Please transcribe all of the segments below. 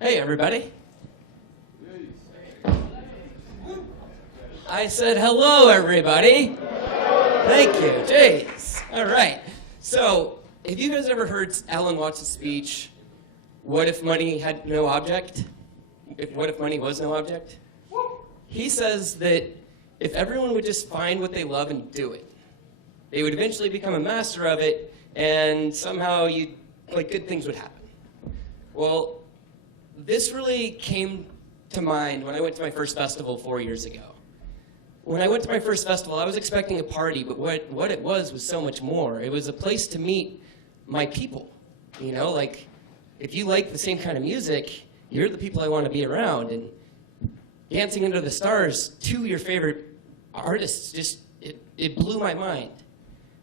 Hey, everybody. I said hello, everybody. Thank you. Jeez. All right. So, have you guys ever heard Alan Watts' speech, "What if money had no object?" What if money was no object? He says that if everyone would just find what they love and do it, they would eventually become a master of it, and somehow good things would happen. Well, this really came to mind when I went to my first festival 4 years ago. When I went to my first festival, I was expecting a party, but what it was so much more. It was a place to meet my people. You know, like, if you like the same kind of music, you're the people I want to be around. And Dancing Under the Stars, two of your favorite artists, it blew my mind.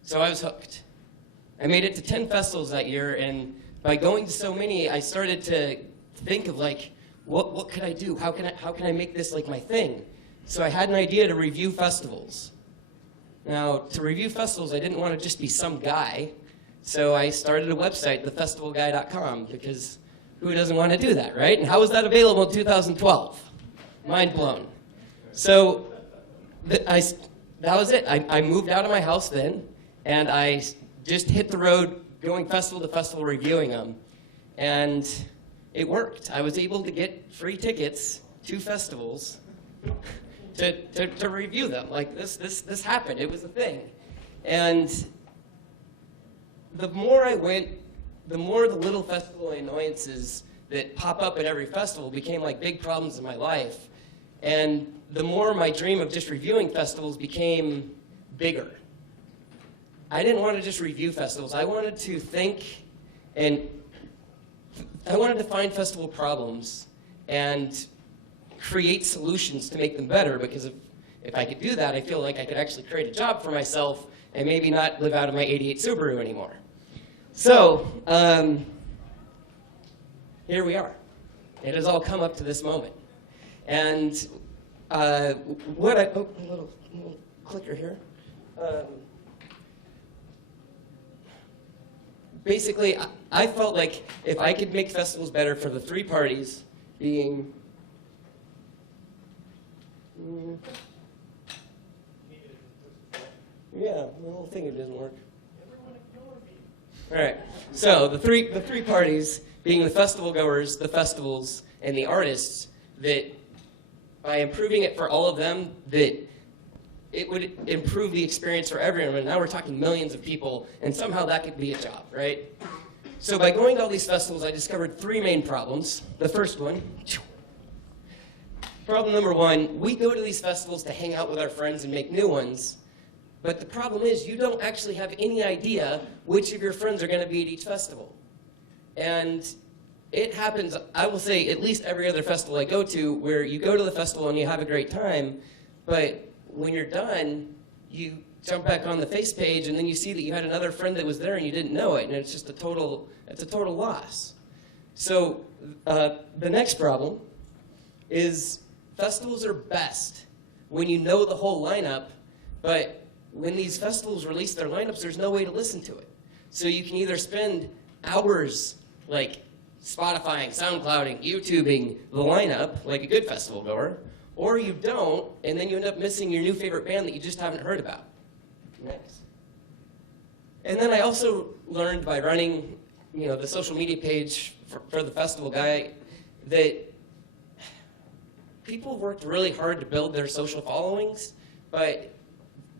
So I was hooked. I made it to 10 festivals that year, and by going to so many, I started to think of, like, what could I do? How can I make this like my thing? So I had an idea to review festivals. Now, to review festivals, I didn't want to just be some guy, so I started a website, thefestivalguy.com, because who doesn't want to do that, right? And how was that available in 2012? Mind blown. So that was it. I moved out of my house then, and I just hit the road going festival to festival reviewing them. And it worked. I was able to get free tickets to festivals to review them. Like, this happened. It was a thing. And the more I went, the more the little festival annoyances that pop up at every festival became like big problems in my life. And the more my dream of just reviewing festivals became bigger. I didn't want to just review festivals. I wanted to think, and I wanted to find festival problems and create solutions to make them better, because if I could do that, I feel like I could actually create a job for myself and maybe not live out of my '88 Subaru anymore. So, here we are. It has all come up to this moment. And a little clicker here. Basically, I felt like if I could make festivals better for the three parties, being yeah, the whole thing, it doesn't work. All right. So the three parties being the festival goers, the festivals, and the artists, that by improving it for all of them, that it would improve the experience for everyone. And now we're talking millions of people, and somehow that could be a job, right? So by going to all these festivals, I discovered three main problems. The first one, problem number one, we go to these festivals to hang out with our friends and make new ones. But the problem is you don't actually have any idea which of your friends are going to be at each festival. And it happens, I will say, at least every other festival I go to, where you go to the festival and you have a great time, but when you're done, you jump back on the face page and then you see that you had another friend that was there and you didn't know it, and it's just a total loss. So the next problem is festivals are best when you know the whole lineup, but when these festivals release their lineups, there's no way to listen to it. So you can either spend hours like Spotifying, SoundClouding, YouTubing the lineup like a good festival goer, or you don't, and then you end up missing your new favorite band that you just haven't heard about. Next. And then I also learned by running, the social media page for the festival guy, that people worked really hard to build their social followings, but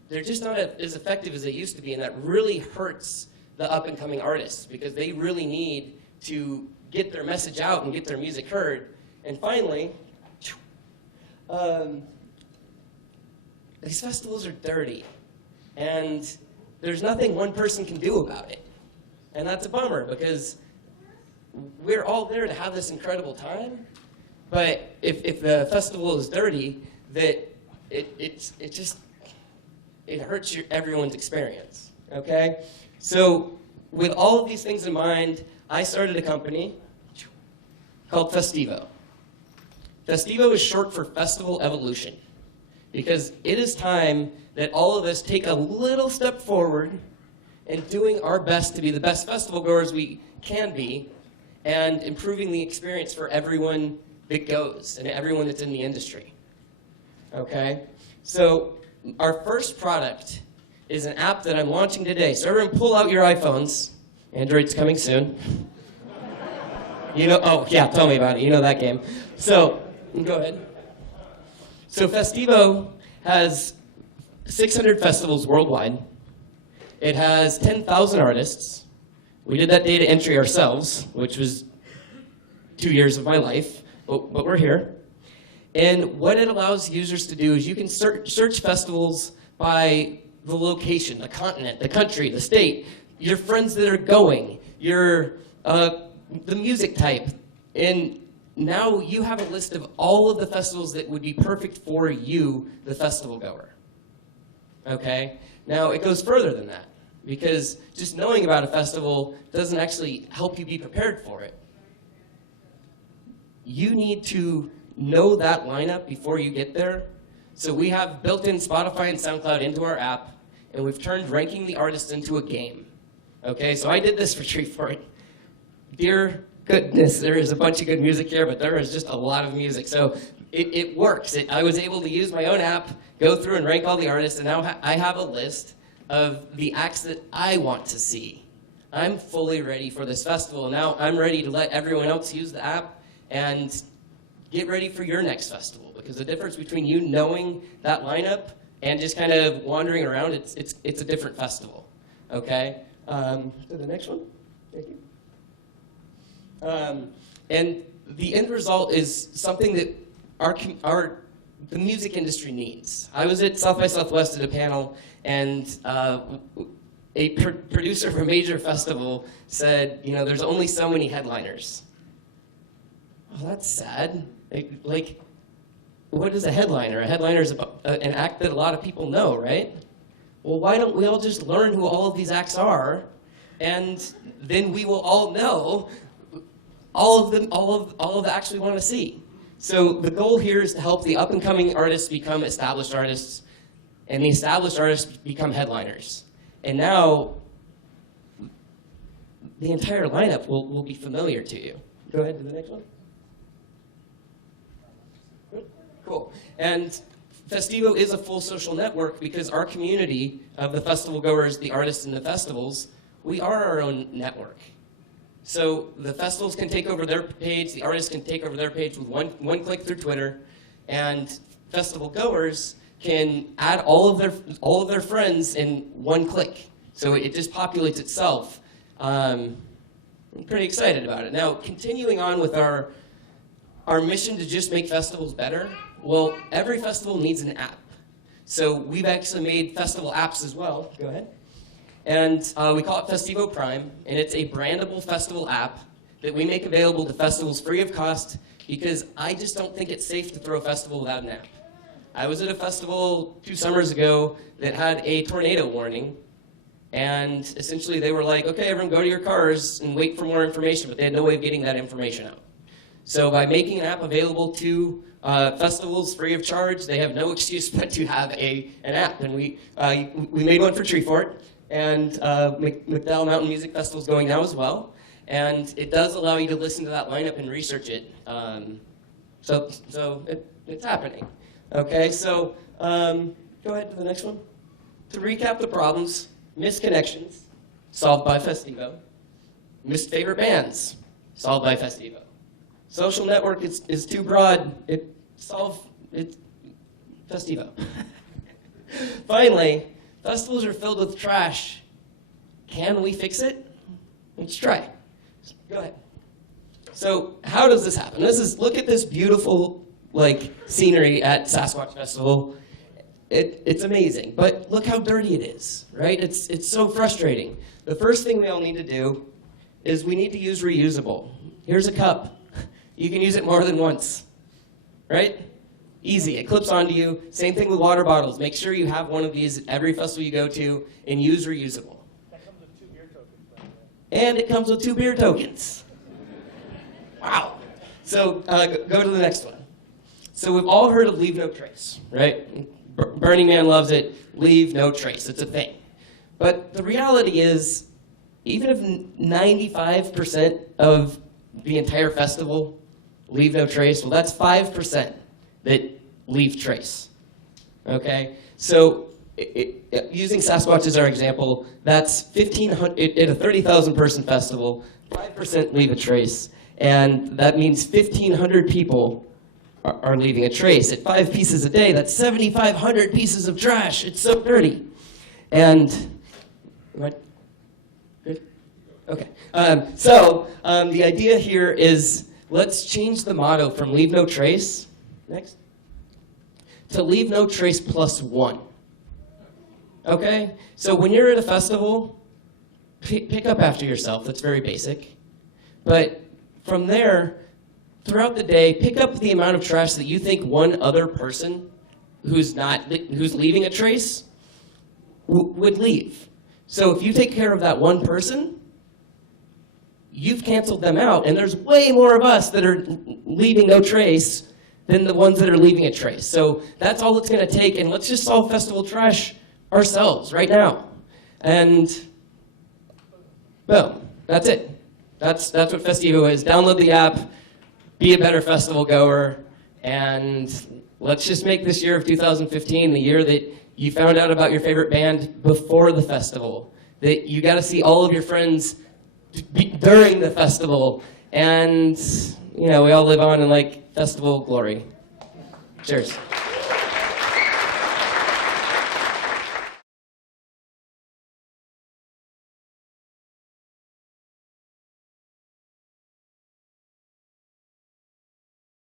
they're just not as effective as they used to be, and that really hurts the up-and-coming artists, because they really need to get their message out and get their music heard. And finally, these festivals are dirty, and there's nothing one person can do about it. And that's a bummer, because we're all there to have this incredible time, but if the festival is dirty, that it hurts everyone's experience, okay? So with all of these things in mind, I started a company called FestEvo. FestEvo is short for Festival Evolution, because it is time that all of us take a little step forward in doing our best to be the best festival goers we can be, and improving the experience for everyone that goes and everyone that's in the industry. Okay? So our first product is an app that I'm launching today. So everyone pull out your iPhones. Android's coming soon. You know, oh yeah, tell me about it. You know that game. So, go ahead. So FestEvo has 600 festivals worldwide. It has 10,000 artists. We did that data entry ourselves, which was 2 years of my life, but we're here. And what it allows users to do is you can search festivals by the location, the continent, the country, the state, your friends that are going, the music type, and now you have a list of all of the festivals that would be perfect for you, the festival goer. Okay? Now, it goes further than that, because just knowing about a festival doesn't actually help you be prepared for it. You need to know that lineup before you get there. So we have built-in Spotify and SoundCloud into our app, and we've turned ranking the artists into a game. Okay, so I did this for Treefort. Dear goodness, there is a bunch of good music here, but there is just a lot of music. So it works. I was able to use my own app, go through and rank all the artists, and now I have a list of the acts that I want to see. I'm fully ready for this festival. Now I'm ready to let everyone else use the app and get ready for your next festival, because the difference between you knowing that lineup and just kind of wandering around, it's a different festival. Okay? To the next one. Thank you. And the end result is something that the music industry needs. I was at South by Southwest at a panel, and a producer of a major festival said, you know, there's only so many headliners. Oh, that's sad. Like, what is a headliner? A headliner is an act that a lot of people know, right? Well, why don't we all just learn who all of these acts are, and then we will all know all of the acts we want to see. So the goal here is to help the up-and-coming artists become established artists, and the established artists become headliners. And now, the entire lineup will be familiar to you. Go ahead to the next one. Cool. And FestEvo is a full social network because our community of the festival goers, the artists and the festivals, we are our own network. So the festivals can take over their page, the artists can take over their page with one click through Twitter, and festival goers can add all of their friends in one click. So it just populates itself. I'm pretty excited about it. Now, continuing on with our mission to just make festivals better, well, every festival needs an app. So we've actually made festival apps as well. Go ahead. And we call it FestEvo Prime, and it's a brandable festival app that we make available to festivals free of cost, because I just don't think it's safe to throw a festival without an app. I was at a festival 2 summers ago that had a tornado warning, and essentially they were like, okay, everyone go to your cars and wait for more information, but they had no way of getting that information out. So by making an app available to festivals free of charge, they have no excuse but to have an app. And we made one for Treefort, and McDowell Mountain Music Festival is going now as well. And it does allow you to listen to that lineup and research it. So it's happening. Okay, so go ahead to the next one. To recap the problems: missed connections, solved by FestEvo. Missed favorite bands, solved by FestEvo. Social network is too broad, it's FestEvo. Finally, festivals are filled with trash. Can we fix it? Let's try. Go ahead. So how does this happen? Look at this beautiful scenery at Sasquatch Festival. It's amazing, but look how dirty it is, right? It's so frustrating. The first thing we all need to do is we need to use reusable. Here's a cup. You can use it more than once, right? Easy, it clips onto you. Same thing with water bottles. Make sure you have one of these at every festival you go to and use reusable. That comes with 2 beer tokens, by the way. And it comes with 2 beer tokens. Wow. So go to the next one. So we've all heard of leave no trace, right? Burning Man loves it. Leave no trace. It's a thing. But the reality is, even if 95% of the entire festival, leave no trace. Well, that's 5% that leave trace. Okay? So using Sasquatch as our example, that's 1,500, at a 30,000 person festival, 5% leave a trace. And that means 1,500 people are leaving a trace. At 5 pieces a day, that's 7,500 pieces of trash. It's so dirty. And, what? Good? Okay. The idea here is, let's change the motto from leave no trace, next, to leave no trace plus 1. Okay? So when you're at a festival, pick up after yourself. That's very basic. But from there, throughout the day, pick up the amount of trash that you think one other person who's leaving a trace would leave. So if you take care of that one person, you've canceled them out, and there's way more of us that are leaving no trace than the ones that are leaving a trace. So that's all it's going to take, and let's just solve festival trash ourselves right now. And boom, that's it. That's what FestEvo is. Download the app, be a better festival goer, and let's just make this year of 2015 the year that you found out about your favorite band before the festival, that you got to see all of your friends during the festival, and we all live on in festival glory. Cheers.